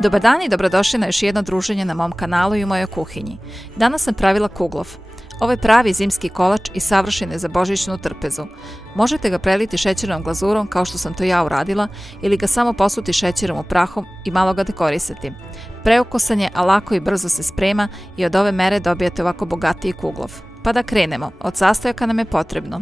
Dobar dan i dobrodošli na još jedno druženje na mom kanalu i u mojoj kuhinji. Danas sam pravila kuglov. Ovo je pravi zimski kolač i savršen je za božićnu trpezu. Možete ga preliti šećernom glazurom kao što sam to ja uradila ili ga samo posuti šećerom u prahu i malo ga dekorisati. Preukusan je, a lako i brzo se sprema i od ove mere dobijete ovako bogatiji kuglov. Pa da krenemo, od sastojaka nam je potrebno: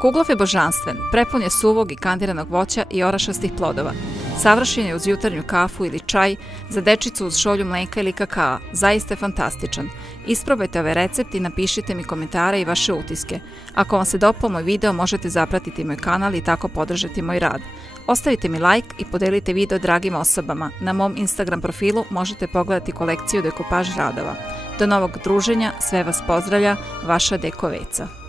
Kuglov je božanstven, prepun je suvog i kandiranog voća i orašastih plodova. Savršen je uz jutarnju kafu ili čaj, za dečicu uz šolju mleka ili kakaa, zaista je fantastičan. Isprobajte ovaj recept i napišite mi komentare i vaše utiske. Ako vam se dopao moj video, možete zapratiti moj kanal i tako podržati moj rad. Ostavite mi like i podelite video dragim osobama. Na mom Instagram profilu možete pogledati kolekciju dekopaž radova. Do novog druženja, sve vas pozdravlja, vaša Deko Veca.